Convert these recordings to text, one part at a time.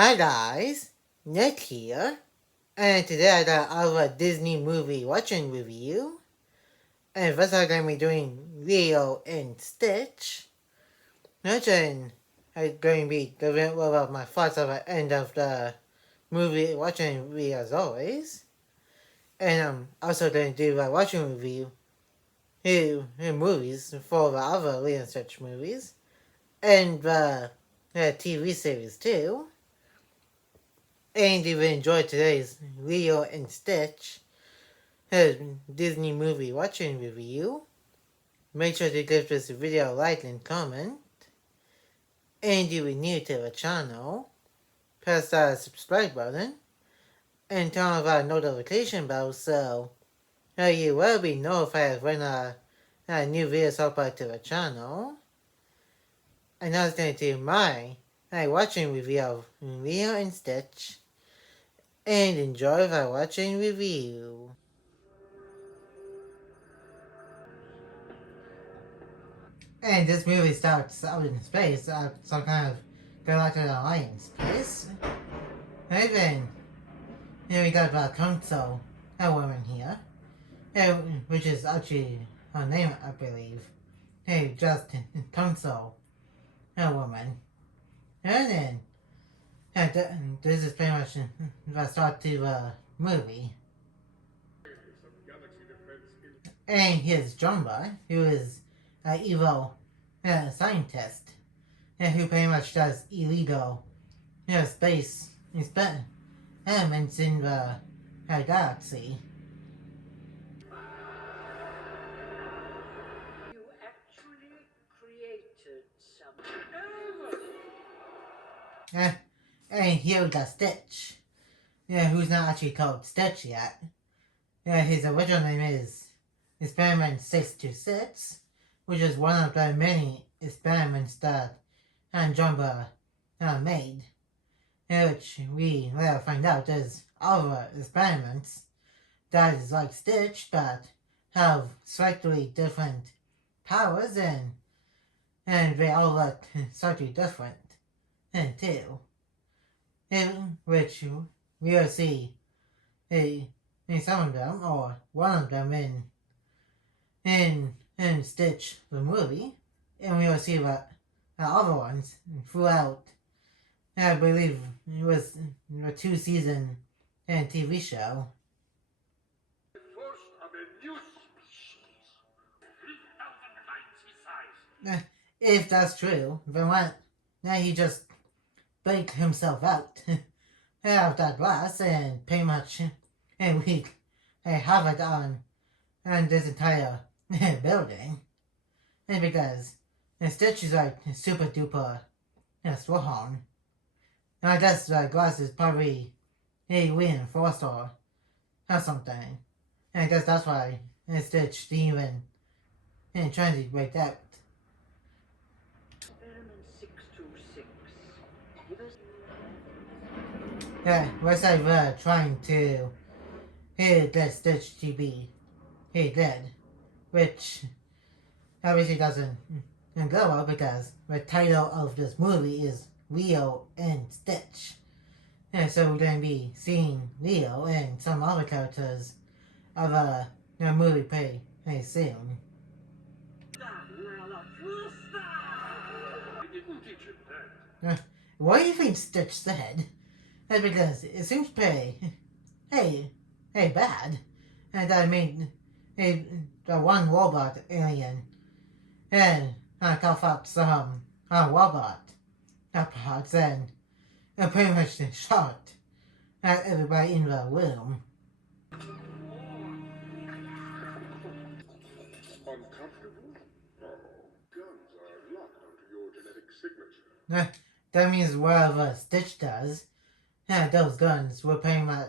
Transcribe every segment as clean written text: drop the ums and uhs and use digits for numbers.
Hi guys, Nick here, and today I got our Disney movie watching review. And first I'm going to be doing Leo and Stitch. And I'm going to be giving over my thoughts at the end of the movie watching review as always. And I'm also going to do a watching review in movies for the other Leo and Stitch movies. And the TV series too. And if you enjoyed today's Leo and Stitch Disney movie watching review, make sure to give this video a like and comment. And if you're new to the channel, press that subscribe button and turn on that notification bell so you will be notified when a new videos upload to the channel. And now it's going to my watching review of Leo and Stitch. And enjoy the watching review. And this movie starts out in space, some kind of galactic alliance place. And then, here we got a console, a woman here, which is actually her name, I believe. Hey, just console, a woman. And then, this is pretty much the start to the movie. And here's Jumba, who is an evil scientist, who pretty much does illegal space experiments in the galaxy. You actually created something. And here we got Stitch, who's not actually called Stitch yet. His original name is Experiment 626, which is one of the many experiments that Jumba made, which we later find out is other experiments that is like Stitch but have slightly different powers and they all look slightly different too. In which we will see in some of them or one of them in Stitch the movie, and we will see the other ones throughout. I believe it was a 2-season TV show. The force of a new species. 3,000 times his size. If that's true, then why he just baked himself out of that glass and pretty much we have it on this entire building. And because Stitch is like super duper strong. And I guess the glass is probably reinforced or something. And I guess that's why Stitch didn't even try to break out. Experiment 626. Yeah, was I trying to get Stitch to be dead, which obviously doesn't go well because the title of this movie is Leo and Stitch. And so we're going to be seeing Leo and some other characters of the movie pretty soon. I didn't teach him that. What do you think Stitch said? Because it seems pretty, bad. And I mean, the one robot alien and cough up some robot parts and pretty much shot at everybody in the room. Uncomfortable? No. Guns are locked onto your genetic signature. That means whatever Stitch does, those guns will pretty much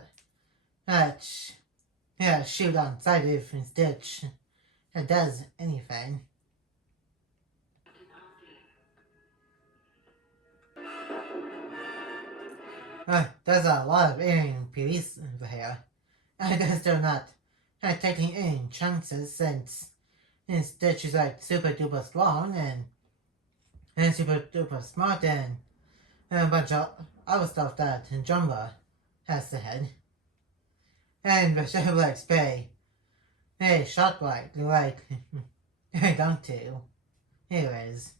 shoot on sight if Stitch does anything. There's a lot of alien police here. I guess they're not taking any chances since Stitch is like super duper strong and super duper smart and a bunch of other stuff that Jumba has said. And the show like Spay, hey, shot like don't to. Here is.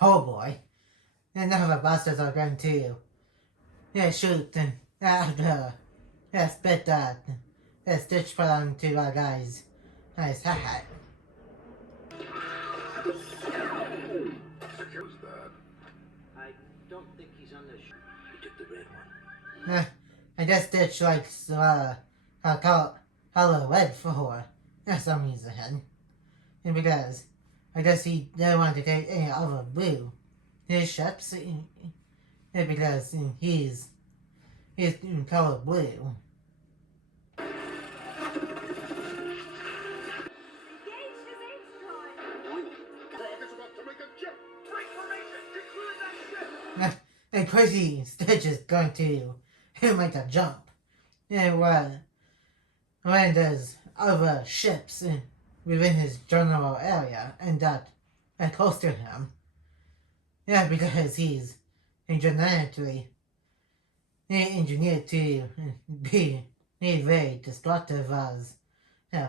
Oh boy. And none of the bastards are going to shoot after spit that Stitch put on to our guy's hat. Who's that? I don't think he's on the show. He took the red one. I guess Stitch likes color red for some reason. And because I guess he didn't want to take any other blue. His ships because he's color blue. Frog is about to make a jump! Break formation! Declare that ship! And Crazy Stitch is going to make a jump. And when there's other ships within his general area and that are close to him. Yeah, because he's genetically engineered to be very destructive as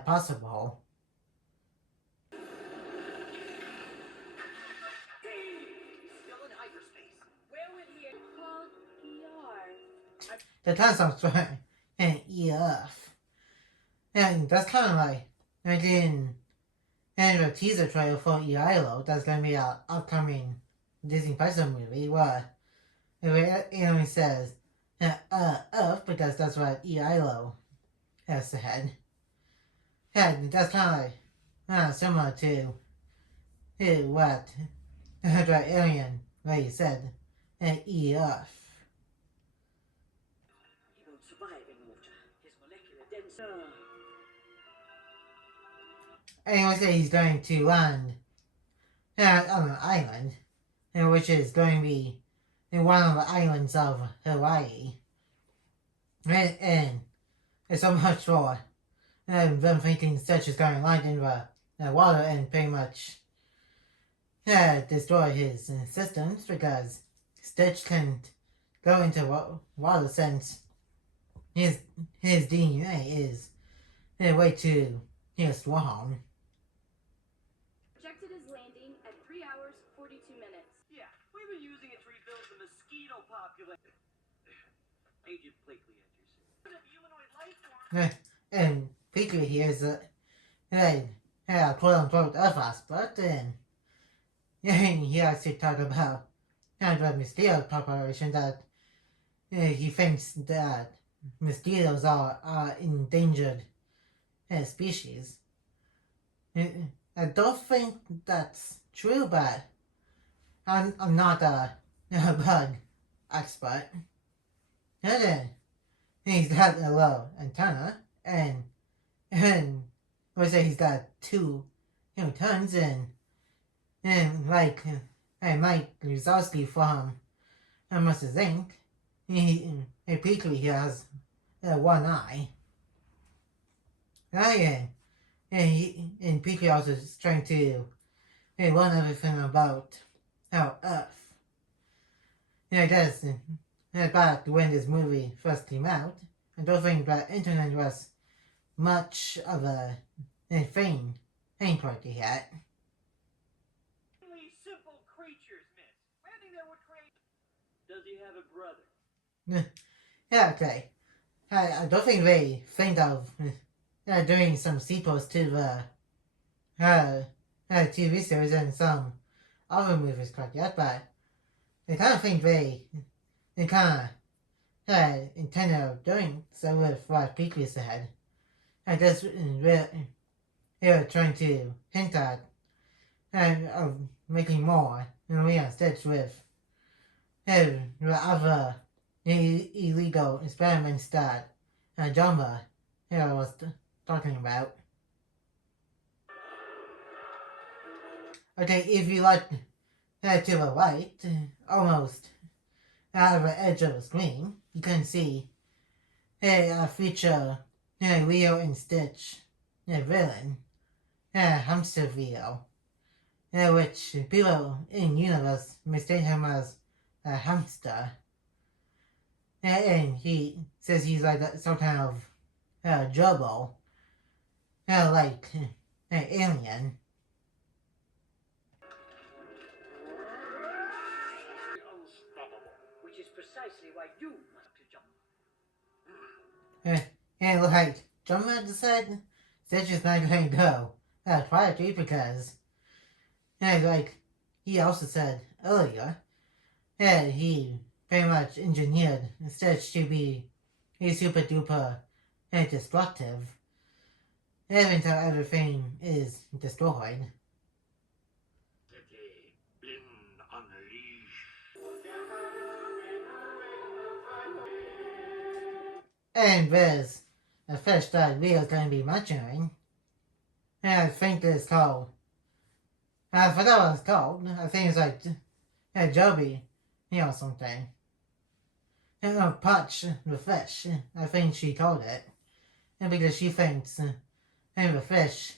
possible. Still in hyperspace. Where would he Called ER. The concept's right and EF. And that's kind of like in the teaser trailer for Lilo that's gonna be an upcoming Disney Pixar movie where it only says Earth because that's what Lilo has said. Yeah, that's kind of like similar to what the alien lady said EF. He won't survive in water. His molecular density. Anyway, so he's going to land on an island, which is going to be one of the islands of Hawaii. And it's so much for them thinking Stitch is going to land in the water and pretty much destroy his systems because Stitch can't go into water since his DNA is way too strong. Projected as landing at 3 hours 42 minutes. Yeah, we were using it to rebuild the mosquito population. Agent Blakely enters. Humanoid life form. And Pickle here is a quote-unquote Earth expert, and he likes to talk about the mosquito population that he thinks that mosquitoes are endangered species. I don't think that's true, but I'm not a bug expert. And then he's got a low antenna, and let's say he's got 2 tons, and like Mike Wazowski from Monsters Inc. He basically has 1 eye. And Pico also is trying to learn everything about how Earth. I guess back when this movie first came out, I don't think that internet was much of a thing quite yet. Really simple creatures, miss. Anything that would create. Does he have a brother? Yeah, okay. I don't think they think of doing some sequels to the TV series and some other movies quite yet, but I kind of think they kind of intended of doing so with what Peakley said. I guess they were trying to hint at of making more Leon Stitch with the other illegal experiments that Jumba was talking about. Okay, if you look to the right, almost out of the edge of the screen, you can see a feature Leo and Stitch villain, Hamster Leo. which people in universe mistake him as a hamster. And he says he's like some kind of gerbil, like an alien. Unstoppable. Which is precisely why you must jump. And like Jumbo said, Stitch is not going to go quietly because, like he also said earlier, he very much engineered Stitch to be super duper destructive, even until everything is destroyed. Been unleashed. And there's a fish that we are going to be mentioning. And I think it's called. I forgot what it's called. I think it's like Joby, something. Punch the fish. I think she called it. And because she thinks the fish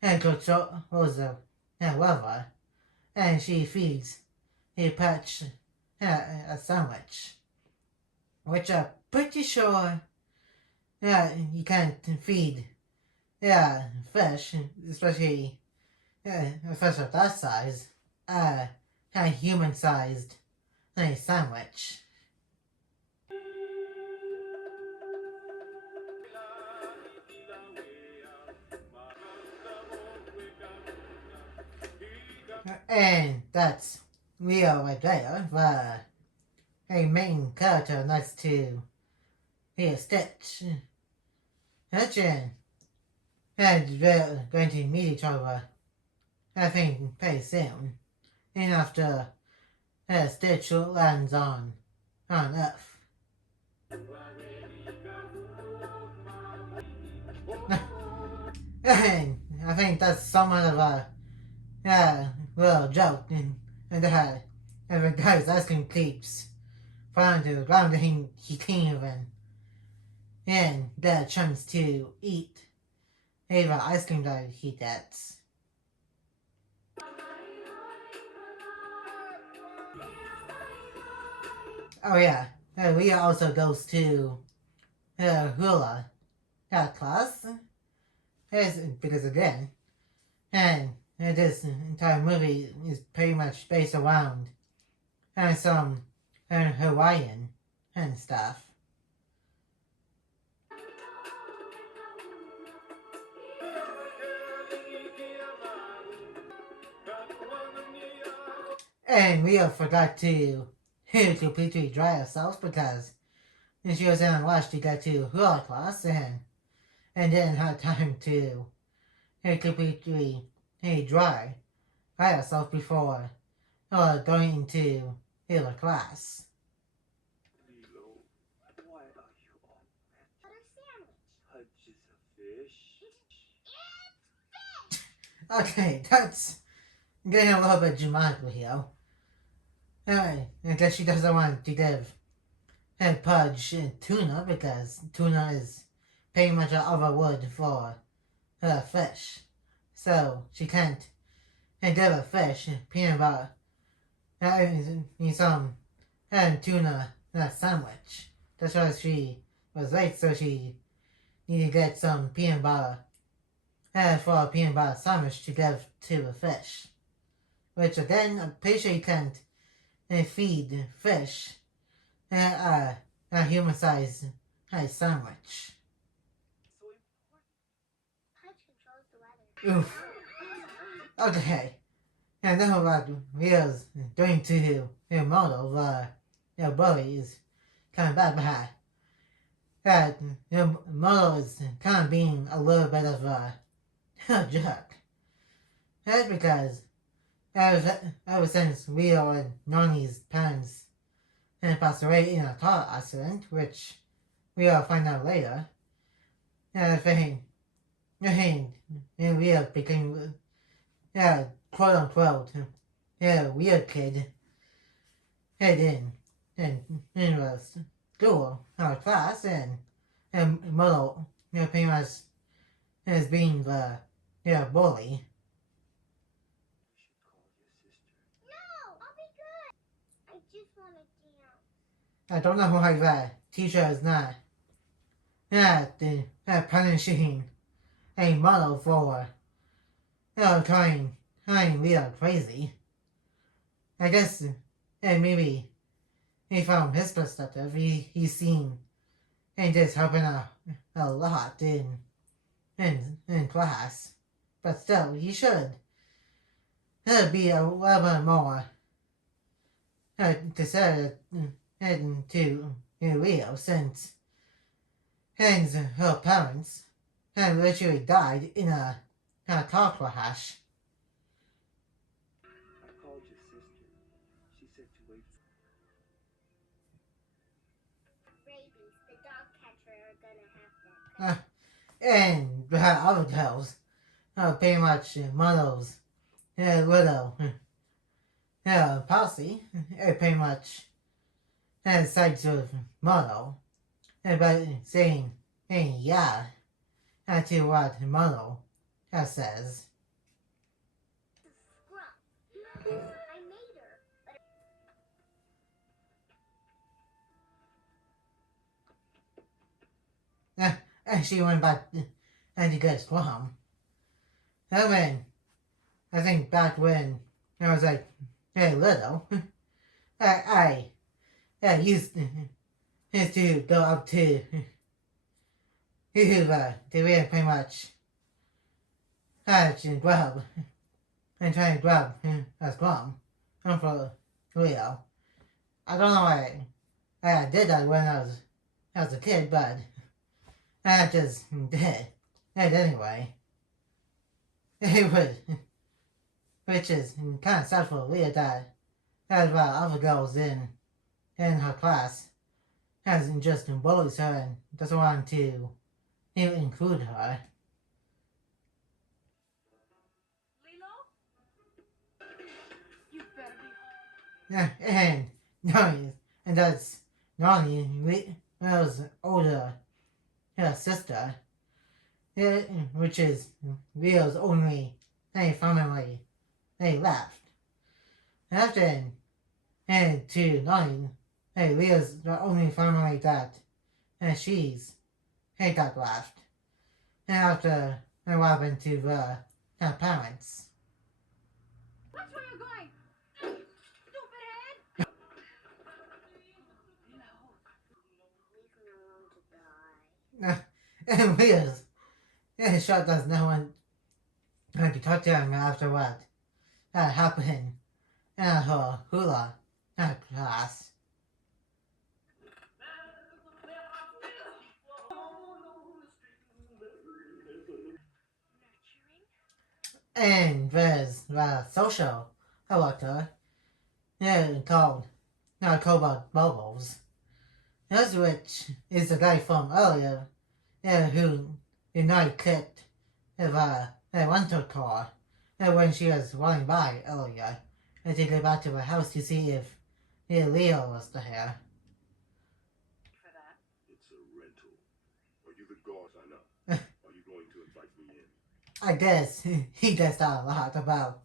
controls the weather. And she feeds a Patch a sandwich. Which I'm pretty sure you can't feed fish, especially a fish of that size, a human-sized sandwich. And that's Leo right there, the main character next to Stitch. Imagine and we're going to meet each other, I think, pretty soon. And after Stitch lands on Earth. And I think that's somewhat of a little joke in that the guy's ice cream keeps falling to the ground and he can't even get a chance to eat the ice cream that he gets. Oh yeah, Leah also goes to hula class, because again, and this entire movie is pretty much based around some Hawaiian and stuff. And we forgot to completely dry ourselves because she was in a rush to get to hula class and didn't have time to completely dry ourselves before going into hula class. Lilo, why are you all wet? Butter sandwich. Hudge is a fish. Okay, that's getting a little bit dramatic here. Alright, I guess she doesn't want to give Pudge tuna because tuna is pretty much another word for fish. So she can't give a fish peanut butter some tuna sandwich. That's why she was late, so she needed to get some peanut butter for a peanut butter sandwich to give to the fish. Which again, I'm pretty sure you can't feed fish a human-sized sandwich. So important. Pudge controls the weather. Oof. Okay. And then about Leo's doing to the model, Bully is kind of bad. That model is kind of being a little bit of a jerk. That's because ever since Leo and Nani's parents passed away in a car accident, which we'll find out later, I think Leo became quote unquote weird kid in school or class and model pretty much as being the bully. I don't know why the teacher is not punishing a model for calling Lilo crazy. I guess maybe from his perspective, he's seen and just helping a lot in class, but still he should be a little bit more considerate to Leo since her parents had literally died in a car crash. I called your sister. She said to wait. Rabies. The dog catcher are gonna have to. And the other girls pretty much models little policy pretty much sides of model by saying yeah to what model says. The scrub. I made her. And she went back and to get Scrum. And when I think back when I was like little, I used to go up to really pretty much to grab and try to grab a Scrum for Leo. I don't know why I did that when I was a kid, but I just did it anyway. It would, which is kind of sad for Leah that other girls in her class hasn't just bullies her and doesn't want to include her. Lilo? You better be home. And that's not only Leo's older sister, which is Leo's only family left. After to nine, Leo's the only family that she's got left. And after what happened to her parents. Watch where you're going! Stupid head! Leave him alone to die. And Leo's shot does no one to talk to him after what happened in her hula class. And there's the social worker called Cobalt Bubbles. This which is the guy from earlier who not kicked the rental car when she was running by earlier to go back to the house to see if Leo was there. For that. It's a rental. Are you the god? I know. Are you going to invite me in? I guess he does that a lot about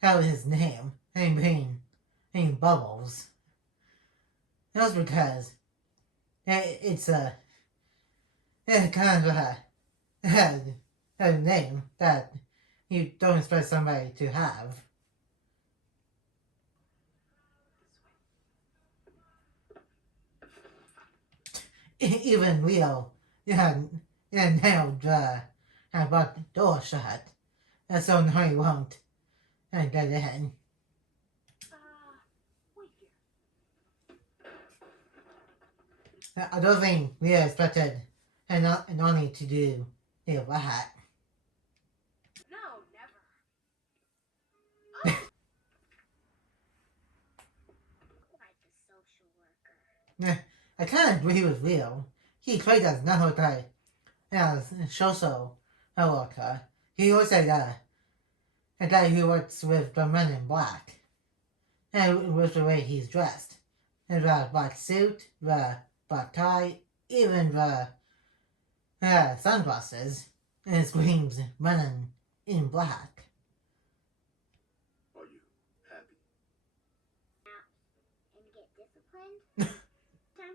how his name being Bubbles. That's because it's a kind of a name that you don't expect somebody to have. Even Leo nailed brought the door shut, so no he won't get in. Wait here. I don't think Leo expected Nani to do that. No, never. Like the social worker. I kind of agree with Leo. He played as another guy as social worker. He looks like a guy who works with the men in black. And with the way he's dressed. And the black suit, the black tie, even the sunglasses. And screams men in black. Are you happy? And get disciplined. Time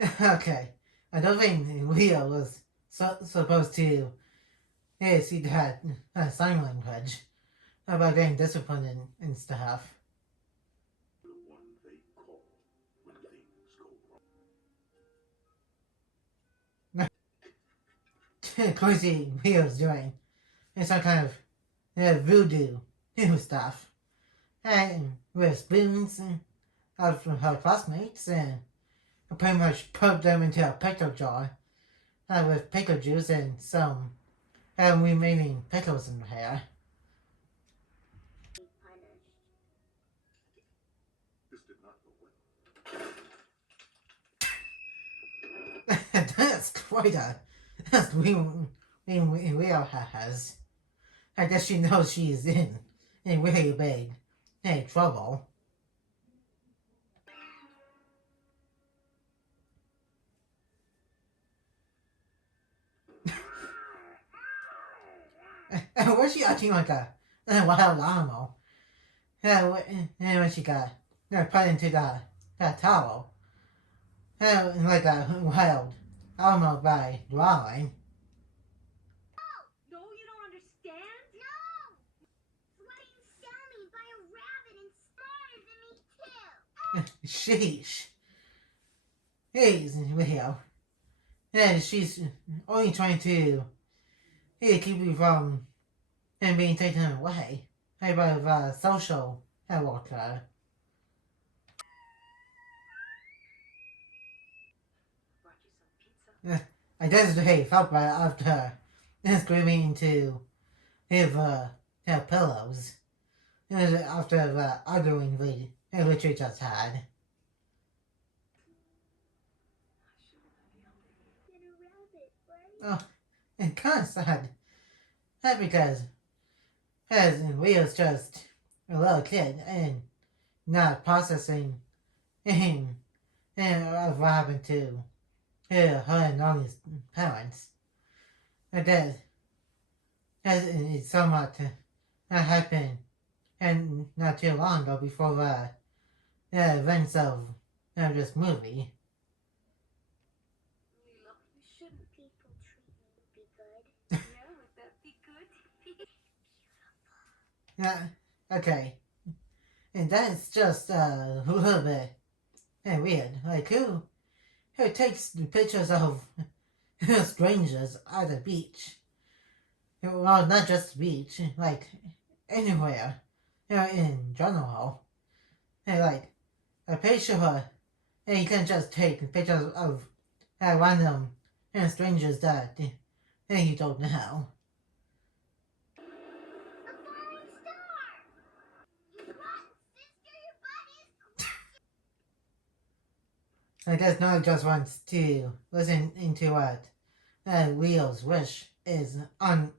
today. Okay, I don't think Leo was supposed to see that sign language about getting disciplined and stuff. The one they call when things go wrong. Of course, Leo's doing some kind of voodoo stuff. And with spoons of her classmates and pretty much put them into a pickle jar with pickle juice and some remaining pickles in there. Be punished. This did not go well. That's quite a that's Leo has. I guess she knows she's in really big trouble. Was she acting like a wild animal? And when she got put into that towel, like a wild animal by drawing. No, you don't understand? No! Flooding sell me by a rabbit and smarter than me too. Sheesh. Hey, Leo. Yeah, she's only trying to keep you from being taken away by a social worker. Brought you some pizza. I guess he felt bad after screaming to his pillows after the arguing we literally just had. I shouldn't have yelled. Get a rabbit, right? Oh, and kind of sad. That's because Leo's just a little kid and not processing of what happened to her and all his parents. But that is somewhat happened and not too long ago before the events of this movie. Lilo, you shouldn't. People treat me to be good. Yeah, would that be good? Okay. And that's just a little bit weird. Like, who takes pictures of strangers at the beach? Well, not just the beach, like, anywhere, in general. Like, I'm pretty sure you can just take pictures of random strangers that you don't know. A falling star! You rotten sister, your butt is I guess Noah just wants to listen into what Leo's wish is on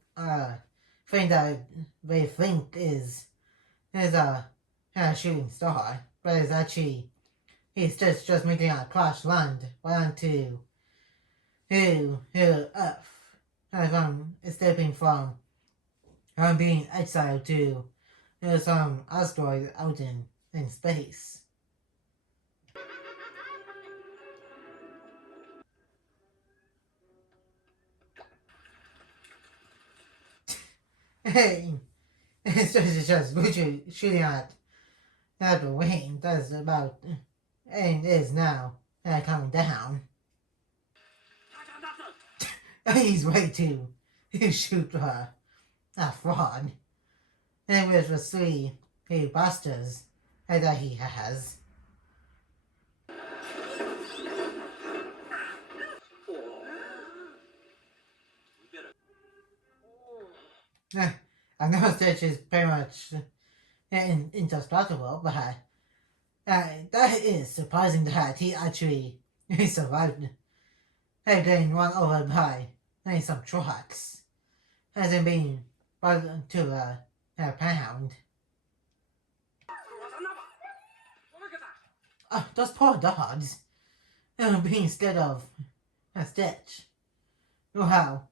thing that they think is a shooting star, but it's actually he's just making a crash land right onto Earth from escaping from being exiled to some asteroid out in space. Hey, it's just literally shooting at the wing that's about and is now coming down. He's ready to shoot her. A fraud. And with the three busters that he has. I know Stitch is pretty much indestructible, but that is surprising that he actually survived getting run over by some trucks as in being brought to the pound. Look at that! Those poor dogs being scared of Stitch. Wow.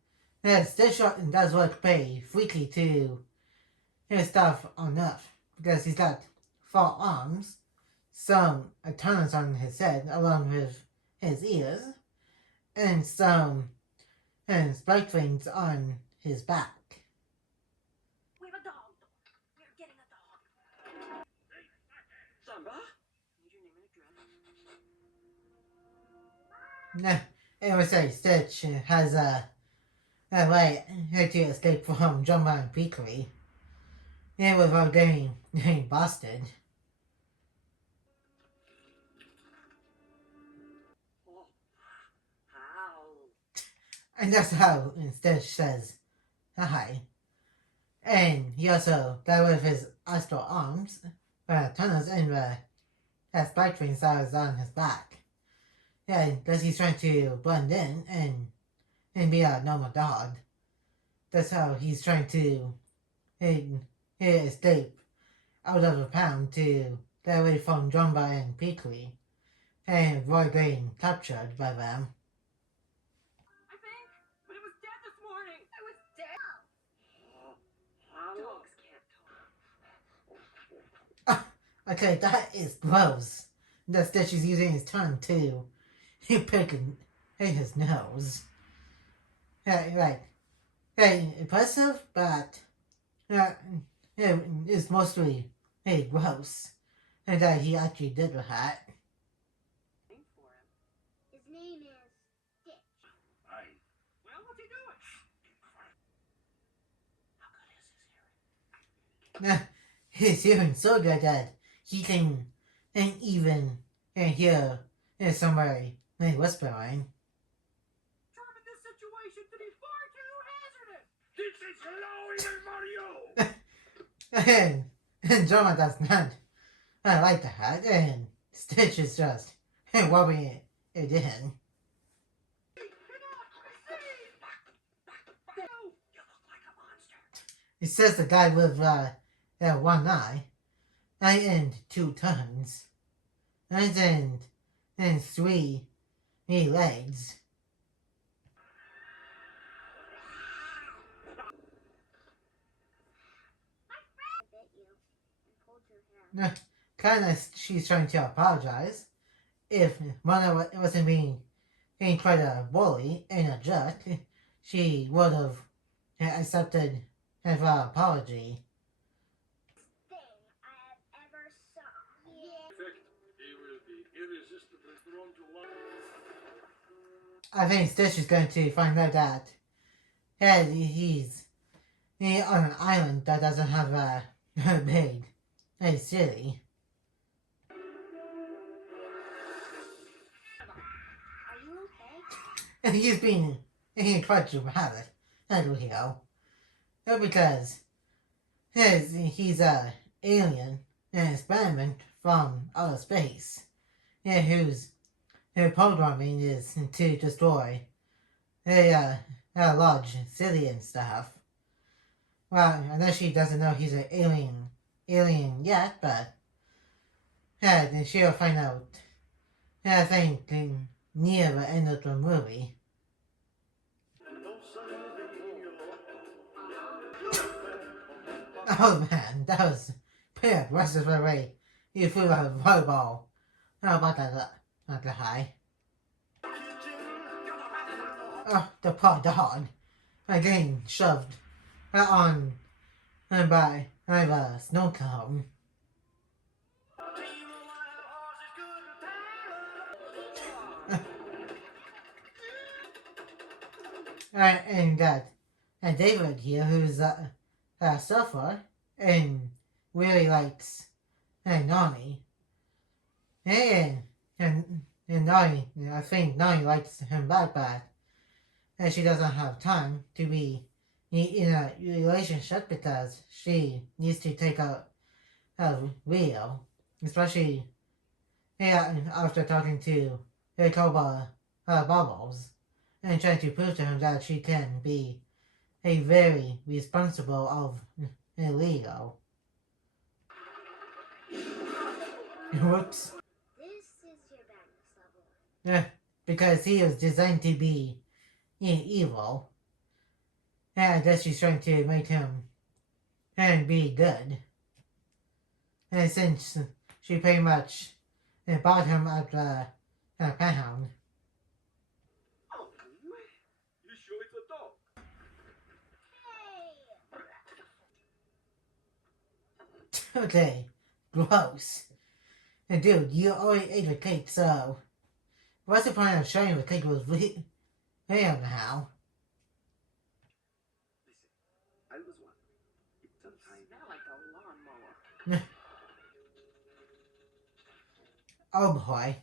Stitch does look pretty freaky to his stuff on Earth because he's got 4 arms some antennas on his head along with his ears, and some and spike wings on his back. We have a dog. We're getting a dog. Samba? Need your name and address. It was like Stitch has a way to escape from Jumbo and Peakery, and without getting busted. Oh, how? And that's how Stitch says hi. And he also got rid of his astral arms, tunnels, and has spike wings that was on his back. Yeah, because he's trying to blend in and be a normal dog. That's how he's trying to escape out of the pound to get away from Jumba and Peakley and avoid getting captured by them. I think, but it was dead this morning. I was dead. How? Dogs can't talk. Okay, that is gross. The Stitch is using his tongue to pick his nose. Impressive, but it's mostly gross. And that he actually did with that. Name for him. His name is Stitch. Well, what's he doing? How good is his hearing? His hearing so good that he can even hear somebody whispering. Determined this situation to be far too hazardous. This is Hello, Mario. And Drama does not like that, and Stitch is just rubbing it in. You look like a monster. It says the guy with one eye and two tongues and three legs. I bit you and pulled your hair. Kind of, she's trying to apologize. If Mona wasn't being quite a bully and a jerk, she would have accepted her apology. Thing I have ever saw. Yeah. He will be irresistibly thrown to life. I think Stitch is going to find out that he's on an island that doesn't have a big city. Are you okay? And he's being quite dramatic, Leo. Because he's a alien, an experiment from outer space, whose programming is to destroy a large city and stuff. Well, I know she doesn't know he's an alien yet, but then she'll find out. I think near the end of the movie. Oh man, that was pretty aggressive way you threw a volleyball. How about that? Not the high. Oh, the poor dog. Getting shoved on by a snow cone. And David here, who's a surfer and really likes Nani. And Nani, I think Nani likes him back, but she doesn't have time to be in a relationship because she needs to take out Rio, especially after talking to Koba Bubbles and trying to prove to him that she can be a very responsible of Lilo. Whoops. This is your badness level. Yeah, because he was designed to be evil. And I guess she's trying to make him and be good. And since she pretty much bottom of the penthouse. Oh, you sure it's a dog? Hey! Okay, gross. And dude, you already ate the cake, so what's the point of showing the cake was real now? Listen, I was wondering. Sometimes smell like a lawnmower. Oh boy,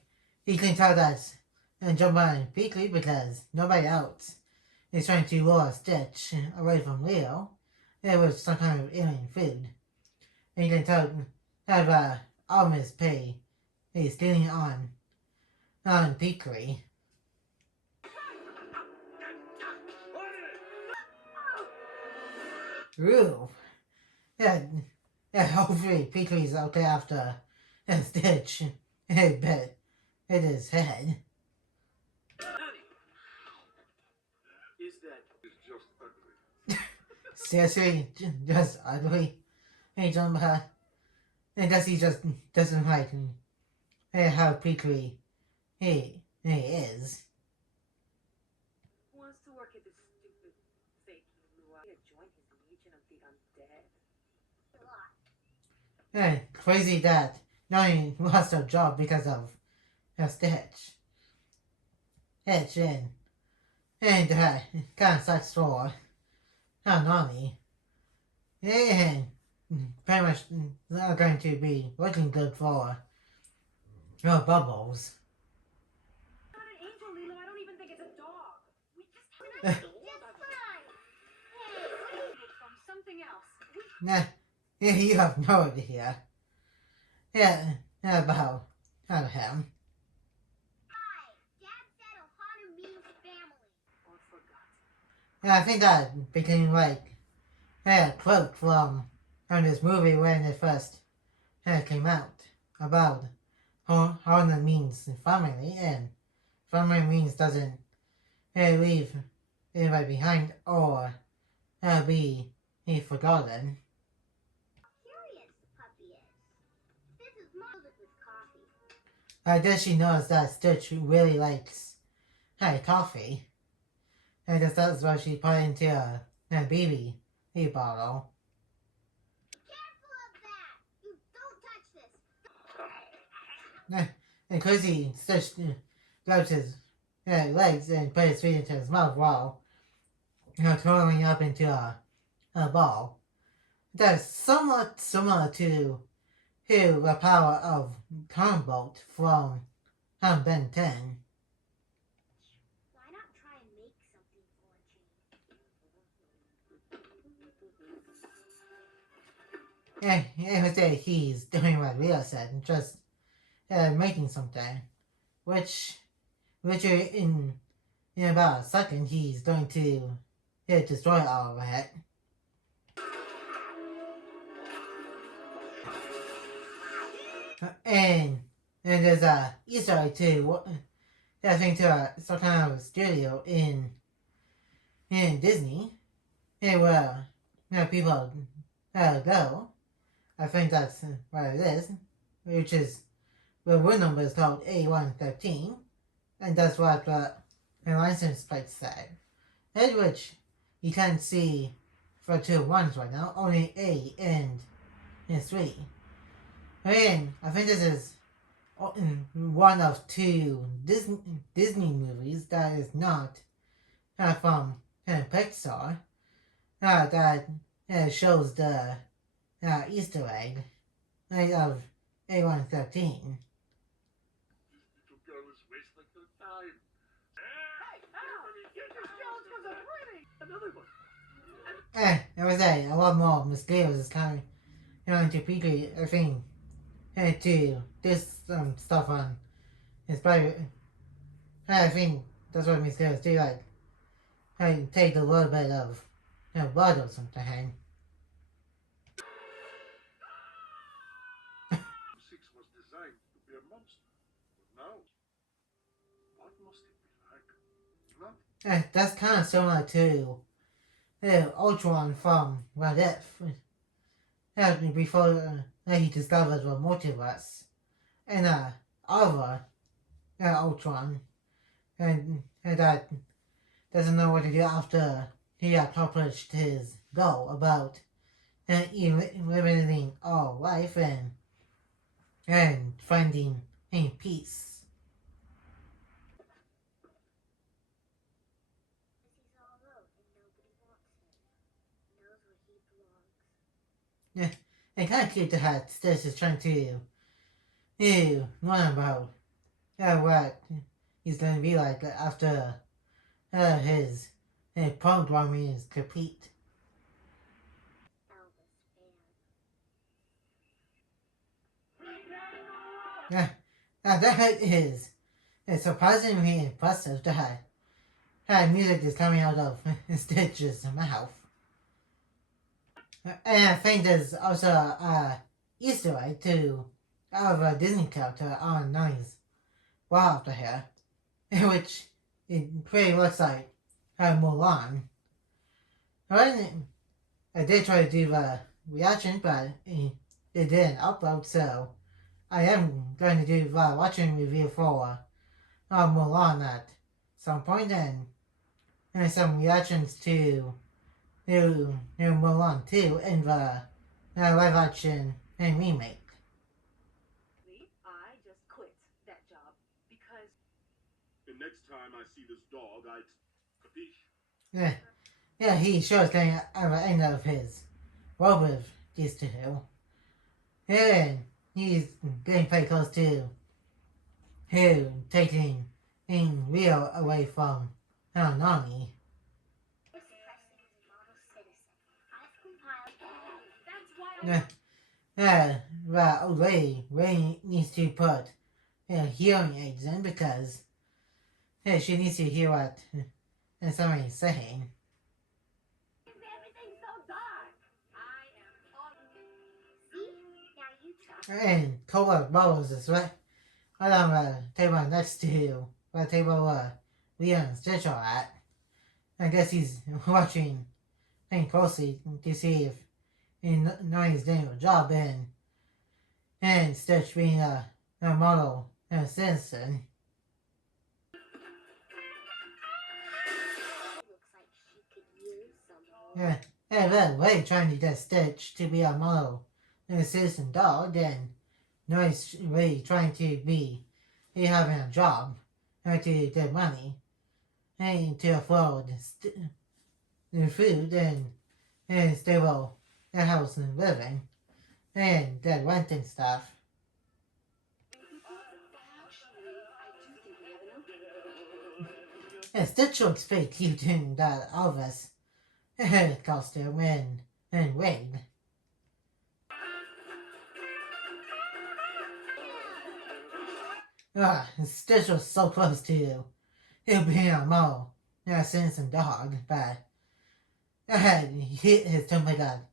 he can tell that and jump on quickly because nobody else is trying to lure Stitch away from Leo. It was some kind of alien food. And you can tell that Almus Pay is stealing on Peakley. Ooh. Yeah, hopefully Peakley's okay after Stitch bit hit his head. Honey, is that It's just ugly. Seriously, just ugly. Hey, John, and does he just doesn't like how Peakley he is. Who wants to work at this stupid fake Lua to join his legion of the undead? Crazy that Nani lost her job because of her Stitch. Hitch and kind of sucks for Nani. And pretty much not going to be looking good for Bubbles. Not an angel, Lilo. I don't even think it's a dog. We just Just fine. from something else. Nah, you have no idea. Yeah, about him. Hi. Dad said Ohana means family. Or forgot. Yeah, I think that became like a quote from this movie when it first came out about Ohana means family, and family means doesn't leave anybody behind or be forgotten. Curious the puppy is. This is molded with coffee. I guess she knows that Stitch really likes coffee. I guess that's why she put it into a baby bottle. Careful of that. You don't touch this. And Cozy Stitch grabs his legs and put his feet into his mouth while twirling up into a ball. That is somewhat similar to the power of Combolt from Ben 10. Why not try and make something for a change? I would say he's doing what Leo said, and just making something, which in about a second he's going to destroy all of it. And there's a Easter egg too. I think to some kind of studio in Disney, where people go. I think that's what it is, which is the room number is called A113, and that's what the license plate say. And which you can't see for 2 ones right now, only A and 3. And I think this is one of 2 Disney movies that is not from Pixar that shows the Easter egg of A113. Little girl is wasting her time. Hey, Al! Get your shells because I'm reading! Another one. I would say a lot more mosquitoes is coming to Peakley, I think, to this stuff on his private. I think that's what mosquitoes do, like take a little bit of blood or something. 6 was designed to be a monster. But now, what must it be like? Not That's kind of similar to Ultron from What If. Before he discovered the multiverse. And Alva, Ultron, and that doesn't know what to do after he accomplished his goal about eliminating all life and finding peace. Because he's all alone and nobody wants him. Knows where he belongs. Yeah, and kind of cute that Stitch is trying to learn about what he's going to be like after his programming is complete. Elvis fan. Yeah, that is surprisingly impressive that music is coming out of Stitch's mouth. And I think there's also a Easter egg to of a Disney character on Nani's wall up here, which it pretty looks like Mulan. I did try to do a reaction, but it didn't upload, so I am going to do a watching review for Mulan at some point, and some reactions to new Mulan 2 in the live action and remake. I just quit that job because And next time I see this dog, capiche? Yeah, he sure is getting at the end of his road with these two. And he's getting pretty close to taking Rio away from Nani. This person is a model citizen. I've compiled. that's why The old lady really needs to put hearing aids in because she needs to hear what somebody's saying. everything's so dark. I am all. See? Now you try. And Cola Bubbles is right on the table next to the table Leon and Stitch are at. I guess he's watching closely to see if Nani's doing a job and Stitch being a model citizen. Looks like she could use some more. Yeah, really trying to get Stitch to be a model citizen dog, and Nani's really trying to be having a job to get money and to afford food and stable house and living and that rent and stuff. Yeah, Stitch looks pretty cute in that Elvis costume and wig. Stitch was so close to being a model citizen dog, but he hit his temple that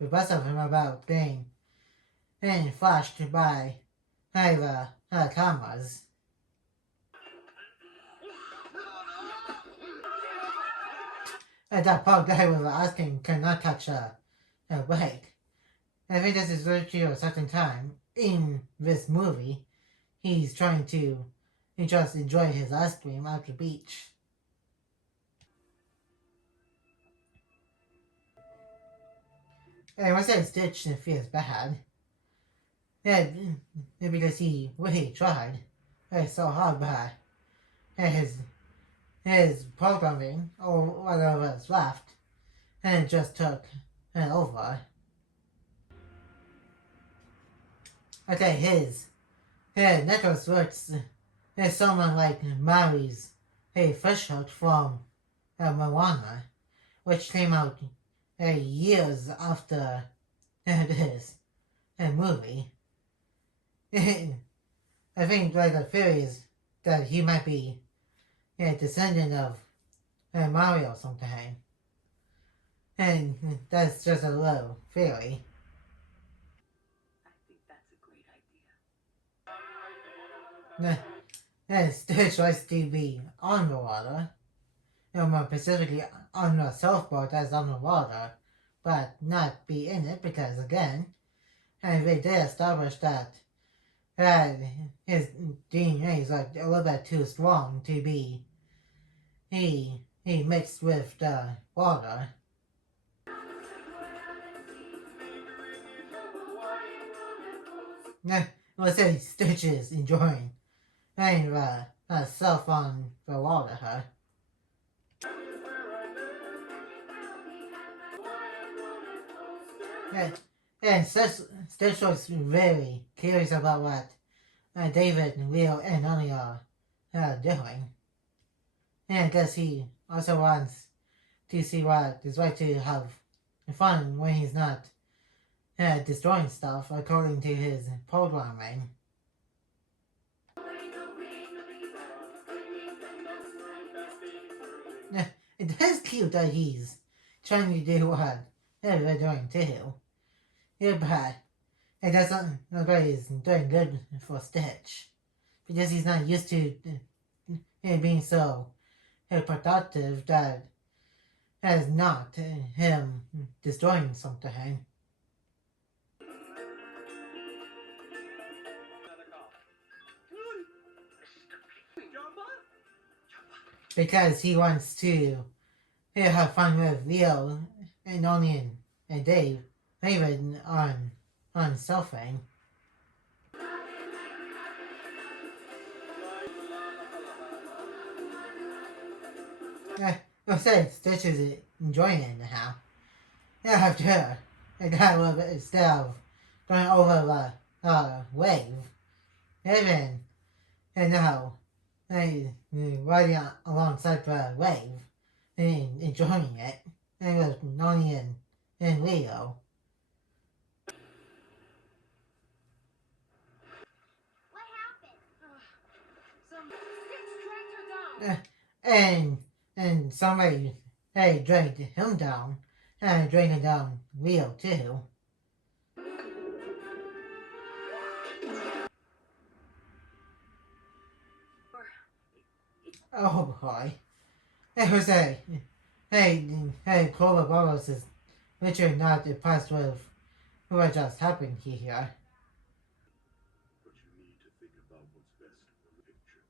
the rest of him about being flashed by the cameras. And that poor guy was asking cannot touch a wig. I think this is literally a second time in this movie he's trying to just enjoy his ice cream at the beach. And I say Stitch feels bad. Yeah, because he really tried so hard, but his programming or whatever was left and it just took over. Okay, his necklace looks someone like Mary's fish hook from Moana, which came out years after this movie. I think like the theory is that he might be a descendant of Mario sometime. And that's just a little theory. I think that's a great idea. And Stitch likes to be on the water. More specifically on the surfboard that's on the water, but not be in it because again, they did establish that that his DNA is like a little bit too strong to be he mixed with the water. Let's say Stitch is enjoying playing herself on the water. Her. Yeah, and Stitch was very curious about what David, Leo, and Nani are doing. And I guess he also wants to see what it's like to have fun when he's not destroying stuff according to his programming. It is cute that he's trying to do what they're doing too. Yeah, but it doesn't look like he's doing good for Stitch. Because he's not used to being so productive that is not him destroying something. Because he wants to have fun with Leo and Onion and Dave, even on surfing. I said Stitch is enjoying it now. Yeah, after I got a little bit instead of going over the wave, even and now riding alongside the wave and enjoying it. And it was Noni and Leo. What happened? Some Stitch dragged her down. And somebody dragged him down and dragging down Leo too. Oh boy. It was hey, Clover Barrows is literally not impressed with what just happened here. But you need to think about what's best for the picture.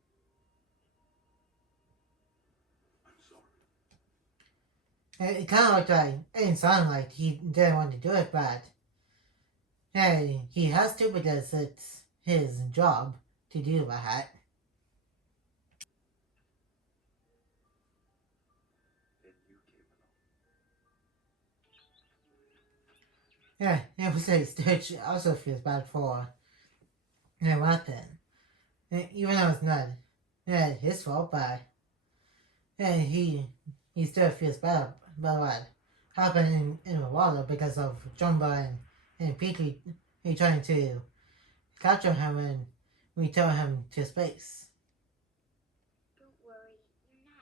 I'm sorry. It kind of looked like, it didn't sound like he didn't want to do it, but hey, he has to because it's his job to do that. And you came along. Yeah, it was like Stitch also feels bad for weapon. Even though it's not his fault, but he still feels bad about what happened in the water because of Jumba and Peaky trying to capture him and return him to space. Don't worry, you're nice.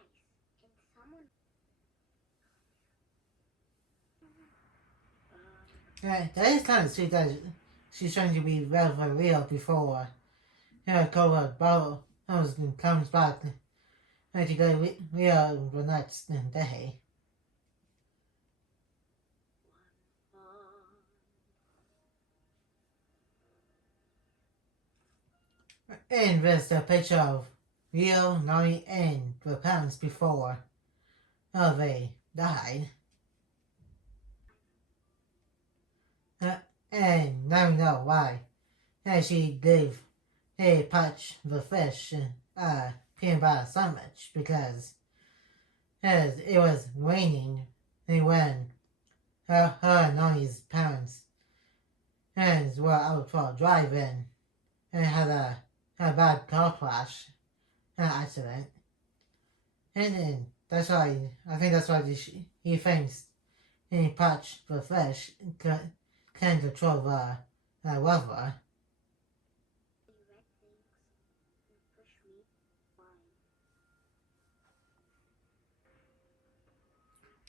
And someone. That is kind of sweet that she's trying to be very real before Cobra Bottle comes back to go real the next day. And there's a picture of Rio, Nari, and the parents before they died. And now we know why. She gave Patch the fish peanut butter sandwich because it was raining when her and Nari's parents were out for a drive-in and had a bad car crash accident. And then that's why I think that's why he thinks Patch the fish can control the weather. Red things and push me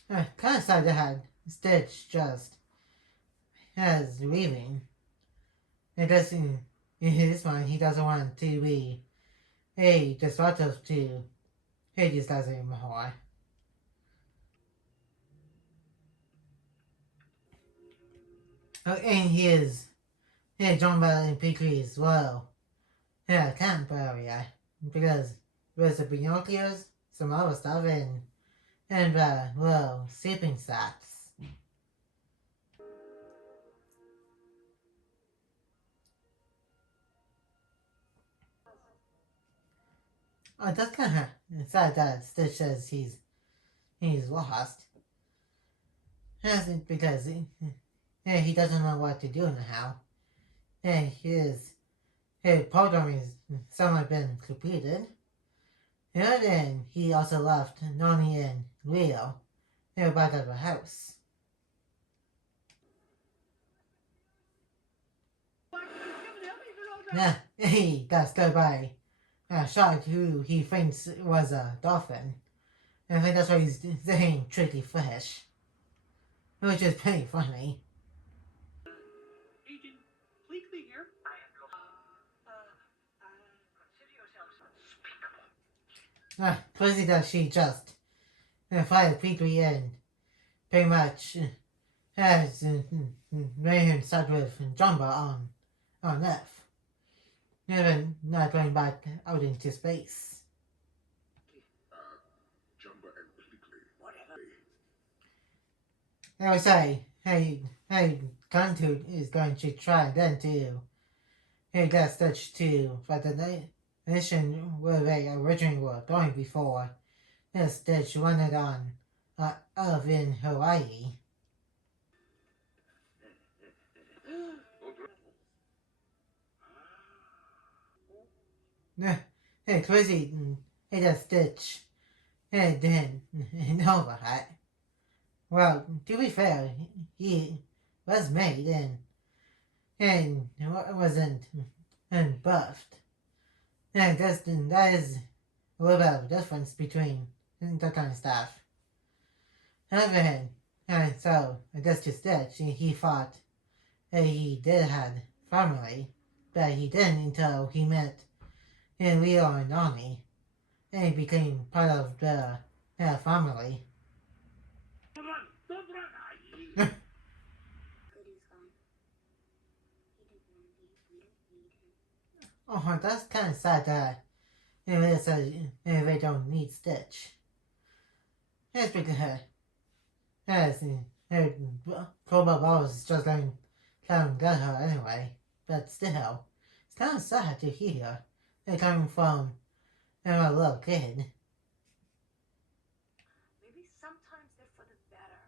flying. Kind of sad that Stitch just has leaving. It doesn't. In his mind, he doesn't want to be disruptive to these guys anymore. Oh, and he is John Bell and Peakley as well. camp area because there's the binoculars, some other stuff, and little sleeping sacks. Oh, that's kind of sad that Stitch says he's lost. That's because he doesn't know what to do now. His program is somewhat been completed. And then he also left Nani and Leo back at the house. Yeah, he got scared by a shark who he thinks was a dolphin. And I think that's why he's saying tricky fish. Which is pretty funny. Agent Bleakley here. I am your. Consider yourselves unspeakable. Crazy that she just fired Bleakley in pretty much has made him start with Jumba on Earth. Never not going back out into space. Jumba and Bleakley. Whatever. I would say, hey, Guntu is going to try then to get Stitch to but the nation where they originally were going before Stitch landed on Earth in Hawaii. Hey, crazy, hey, that Stitch, hey, didn't know that. Well, to be fair, he was made and wasn't buffed. And that is a little bit of a difference between that kind of stuff. However, so I guess to Stitch, he thought he did have family, but he didn't until he met Leo and Nani, and he became part of the family. Don't run! Don't run! Good, he's gone. He didn't want to leave. We don't need him. Oh, that's kind of sad that Leo says they don't need Stitch. That's because Cobalt was just going to come and get her anyway, but still, it's kind of sad to hear it coming from a little kid. Maybe sometimes they're for the better.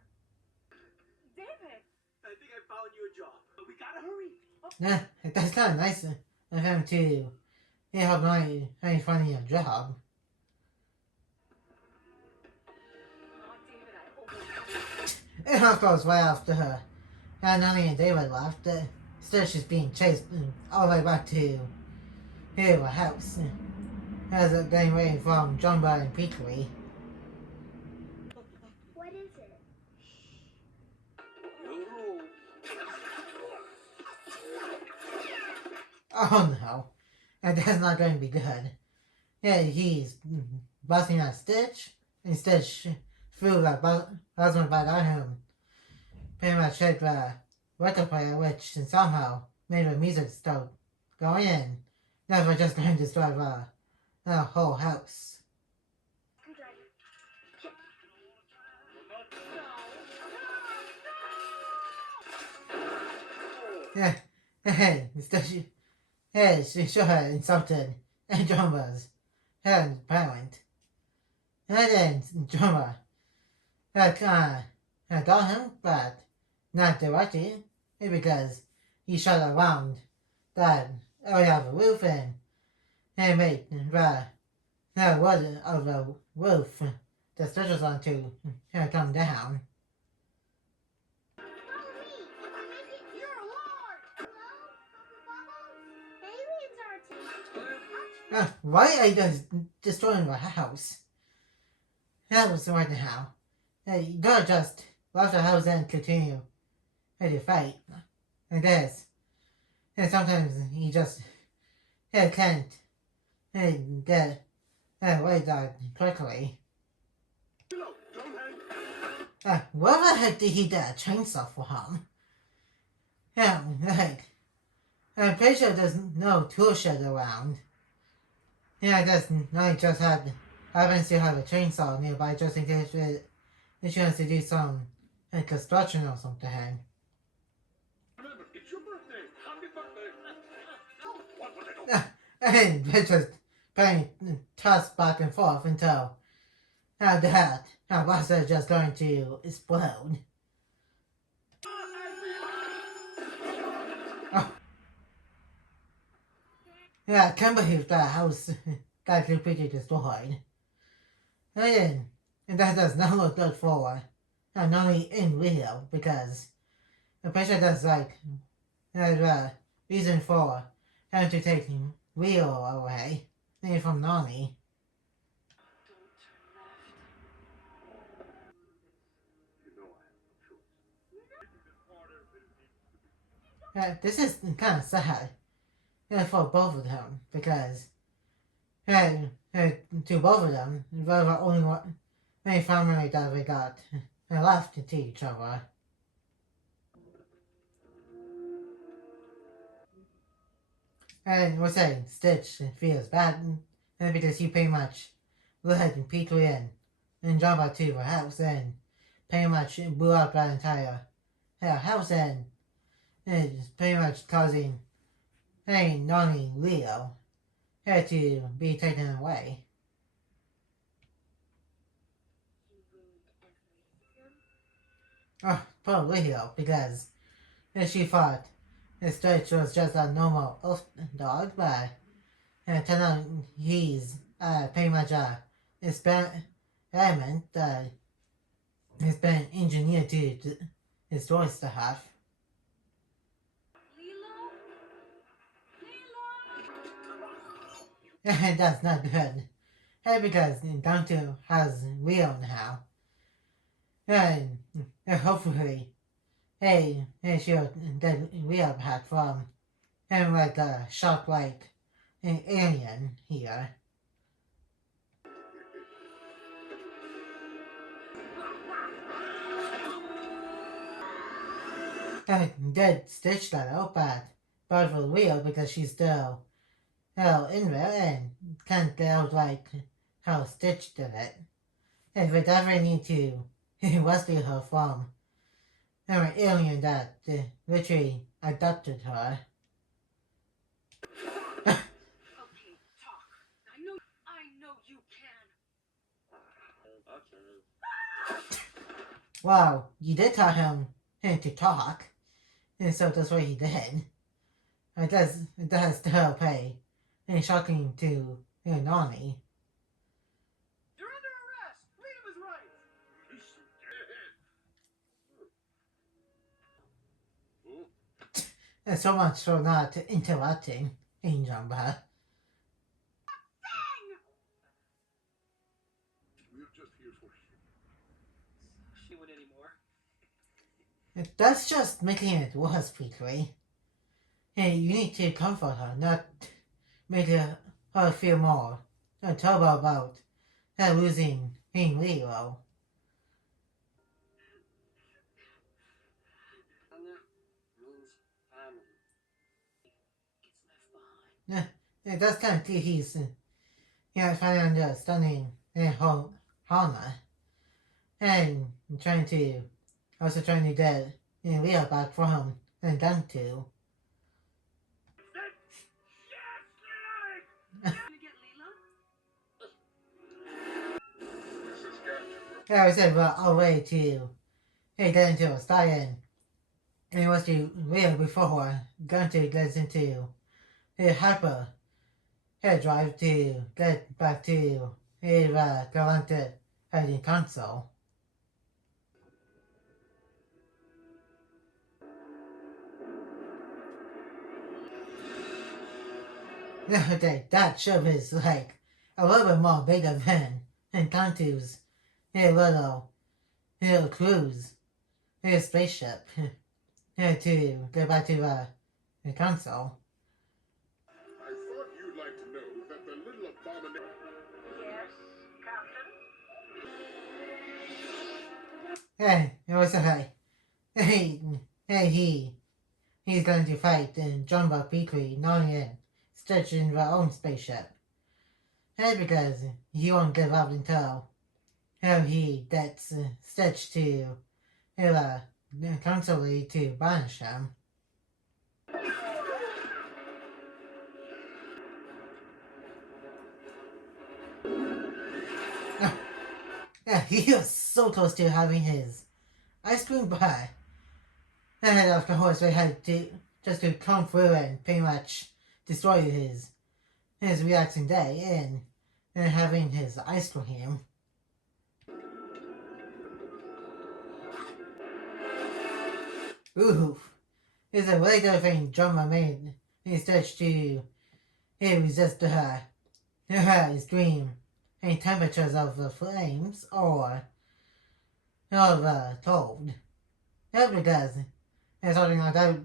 David! I think I found you a job. But we gotta hurry. Yeah, that's kind of nice of him to help Nani finding a job. Oh, David, I hope. And of course, right after her, Nani and David left, Stitch is being chased all the way back to the house. As it getting away from Jumba and Bleakley. What is it? Your room. Oh no, that's not going to be good. Yeah, he's busting out Stitch, and Stitch threw that buzzman back at him. Pretty much hit the record player, which somehow made the music start going in. Never just going to destroy the whole house. Yeah, hey, Stitch. Hey, she sure insulted Jumba's parent. And then Jumba got him, but not directly, because he shot around that area of the roof and made the wood of the roof the Stitch was on to come down. Why are you guys destroying my house? That was right now. You gotta just leave the house and continue to fight. Like this. And sometimes you just can't get away that quickly. Lilo, don't hang. Where the heck did he get a chainsaw from? Yeah, like, I'm pretty sure there's no tool shed around. Yeah, I guess I just happens to have a chainsaw nearby just in case if she wants to do some construction or something. Remember, it's your birthday. Happy birthday. What would I do? And they just playing toss back and forth until that our boss is just going to explode. Oh, yeah, I can't believe that house got completely destroyed. And that does not look good for not only in Rio because I'm pretty sure that's like the reason for having to take Rio away from Nani. You know I have no choice. Yeah, this is kind of sad for both of them because to both of them, they're the only one, main family that we got left to each other. And we're saying Stitch feels bad because he pretty much led Peter in and jumped out to the house and pretty much blew up that entire house and it's pretty much causing not only Leo had to be taken away. He ruined everything. Oh, poor Leo, because she thought Stitch was just a normal elf dog, but it turned out he's pretty much a experiment that has been engineered to destroy stuff. Lilo? Lilo? And that's not good. Because Dante has Leo now. And hopefully, she'll get Leo back from him like a shark like an alien here. And did Stitch that out, but for Leo because she's still in there and can't get out like how Stitch did it. And we definitely need to rescue her from an alien that literally adopted her. Okay, talk. I know you can. Wow, you did tell him to talk, and so that's what he did. It does still pay and shocking to Nani. You're under arrest. Freedom is right. Listen, dead. Oh, And so much for not interrupting Injamba. we're just here for you. She win anymore. That's just making it worse, Peakley. Hey, you need to comfort her, not make her feel more trouble about her losing Lilo. Means family. Gets left behind. Yeah, that's kind of he's finally understanding Hana and trying to get Leo back from and Dantu. Gonna get Lilo? This has got to. Yeah, I said we're all way to get into a stallion. And it was to Leo before Gunter gets into a hyper drive to get back to his Galante heading console. Okay, that ship is like a little bit more bigger than Kantu's little cruise, his spaceship to get back to the console. I thought you'd like to know that the little abomination. Yes, Captain. Hey, it was like, he's going to fight and Jumbo Peakley, Nani and Stitch in their own spaceship. And because he won't give up until he gets Stitch to constantly to banish him. Yeah, he was so close to having his ice cream pie. And of course, they had to just to come through and pretty much destroy his relaxing day and having his ice cream. Ooh, it's a really good thing drummer made instead to resist her extreme and temperatures of the flames or of cold. That's because it's something like that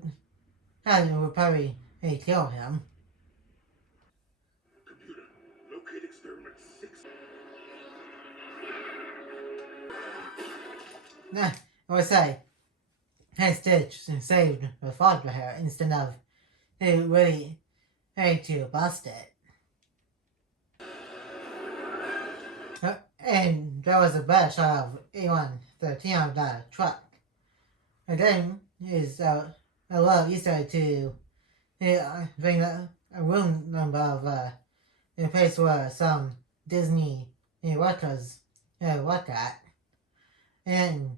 would probably kill him. Computer, locate experiment 6. Nah, I would say, hey Stitch saved the father here instead of really to bust it. And there was a batch of A113 of that truck. Again, is a little Easter to bring a room number of a place where some Disney workers work at. And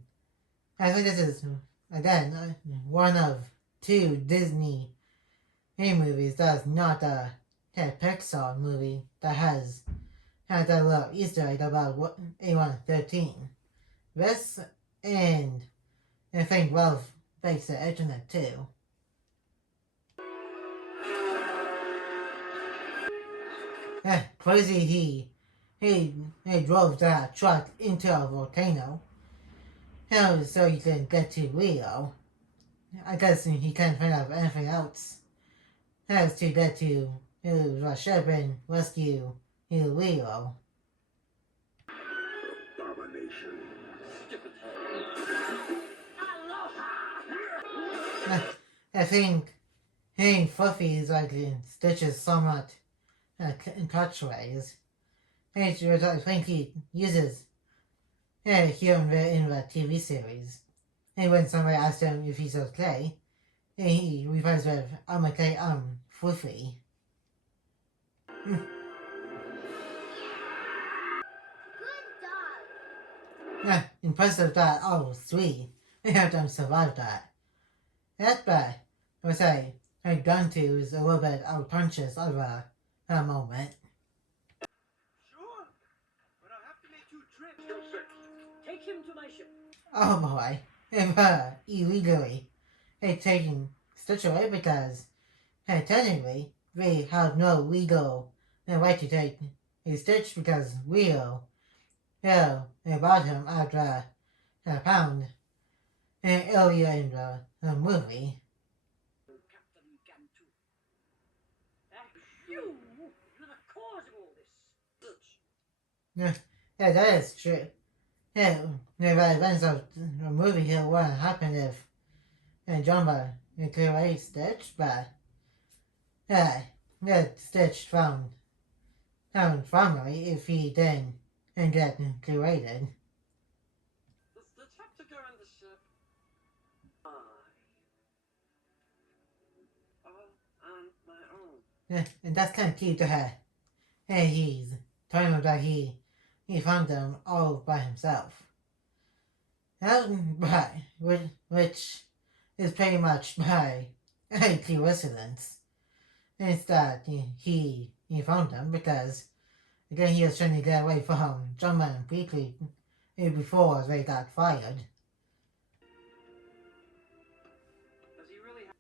I think this is, again, one of two Disney movies that's not a Pixar movie that has that little Easter egg about A113. This and I think Ralph fakes the internet too. Crazy he drove that truck into a volcano. So he can get to Rio. I guess he can't find out anything else. Has to get to the ship and rescue Rio. Abomination. I think Fluffy is like Stitch's somewhat in catchphrase. I think he uses here in the TV series. And when somebody asks him if he's okay, he replies with, I'm okay, I'm Fluffy. Good dog. Impressive that all three of them survived that. That's bad. I would say Gun 2 is a little bit unconscious of a moment. Sure, but I'll have to make 2 trips. Take him to my ship. Oh boy, if illegally taking Stitch away because technically they have no legal right to take a Stitch because Leo bought him at a pound earlier in the movie. Captain Gantu. You're the cause of all this. Yeah, that is true. Yeah, the events of the movie here wouldn't happen if Jumbo could raise Stitch, but Stitch found family if he didn't get created. Does Stitch have to go on the ship? All on my own. Yeah, and that's kind of cute to her. Hey, he's telling him that he found them all by himself. But which is pretty much by a coincidence. It's that he found them because again he was trying to get away from John and Weekly before they got fired. Does he really have...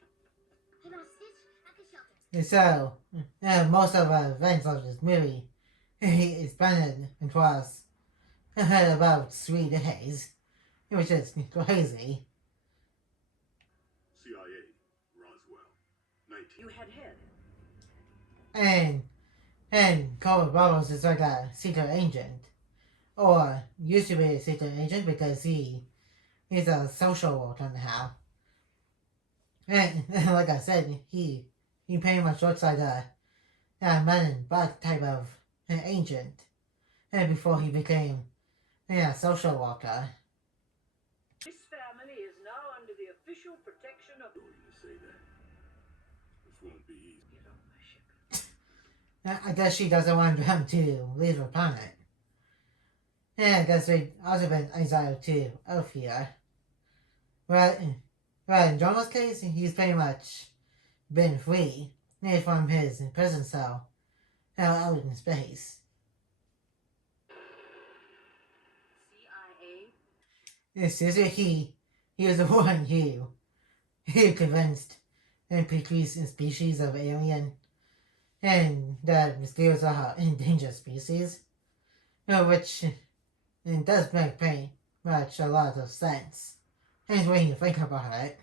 Hey, now, Stitch, at the shelter. And so most of the events of this movie is planned across about 3 days, which is crazy. CIA, Roswell, 19. You had head. And Cole Barrows is like a secret agent, or used to be a secret agent because he's a social worker now. And like I said, he pretty much looks like man in black type of agent, and before he became a social worker. This family is now under the official protection of. Don't you say that. This won't be easy. Get off my ship. I guess she doesn't want them to leave her planet. And I guess they've also been exiled to Earth here. Well, in Jono's case, he's pretty much been free from his prison cell out in space. CIA? It's as if he was the one who convinced and increased in species of alien and that mysterious endangered species, which it does make pretty much a lot of sense. And when you think about it.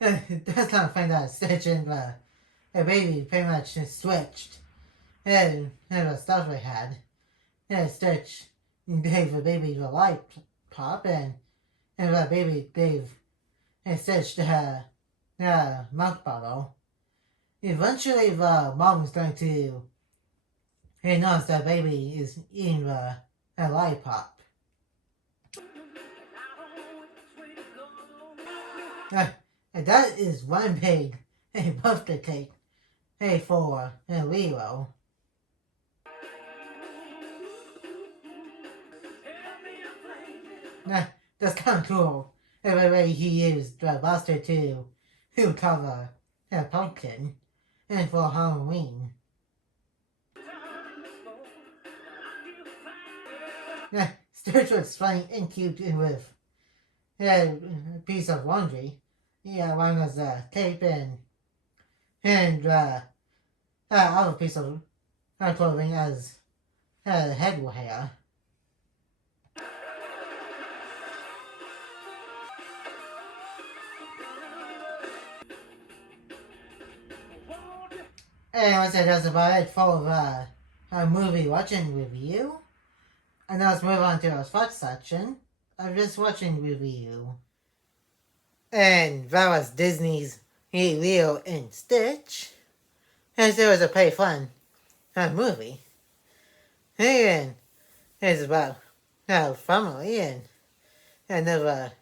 That's not find out Stitch and a baby pretty much switched. And the stuff we had. And Stitch gave the baby the light pop and the baby gave Stitch the milk bottle. Eventually the mom is going to notice that baby is eating the lollipop. And that is one big birthday cake for Lilo. That's kind of cool. The way he used the buster to cover a pumpkin and for Halloween. Stitch was playing in cute with a piece of laundry. One was tape and other piece of clothing as head hair. Anyway, so that's about it for our movie watching review. And now let's move on to our Fox section of just watching review. And that was Disney's Lilo and Stitch. And it was a pretty fun movie. And it's about our family and never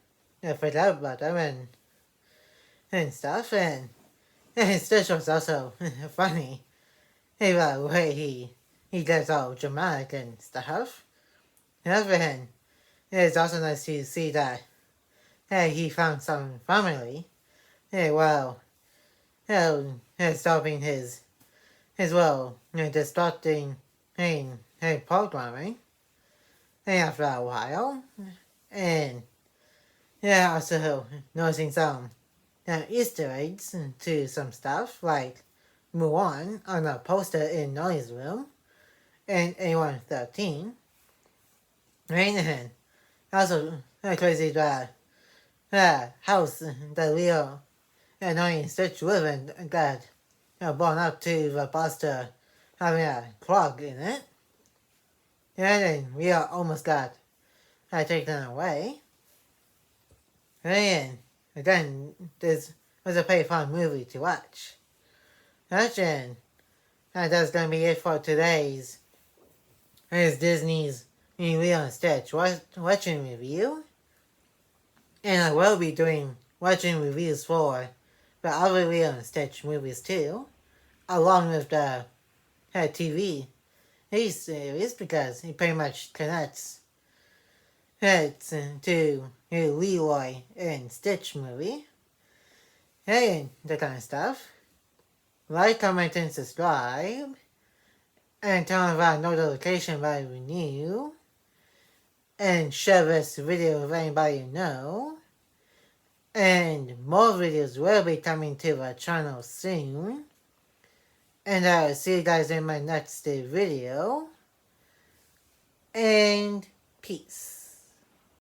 forgot about them and stuff. And Stitch was also funny. About the way he gets all dramatic and stuff. And it's also nice to see that he found some family while stopping his disrupting programming after a while. And also noticing some Easter eggs to some stuff like Mulan on a poster in Nolly's room and A113. And also crazy that house that Leo and Nolly and Stitch live in got blown up to the poster having a clog in it. And then Leo almost got taken away. And again, this was a pretty fun movie to watch. And that's going to be it for today's Disney's Lilo and Stitch watching review. And I will be doing watching reviews for the other Lilo and Stitch movies too, along with the TV series, because it pretty much connects to Leroy and Stitch movie. And that kind of stuff. Like, comment, and subscribe. And turn on that notification bell when new. And share this video with anybody you know. And more videos will be coming to the channel soon. And I'll see you guys in my next video. And peace.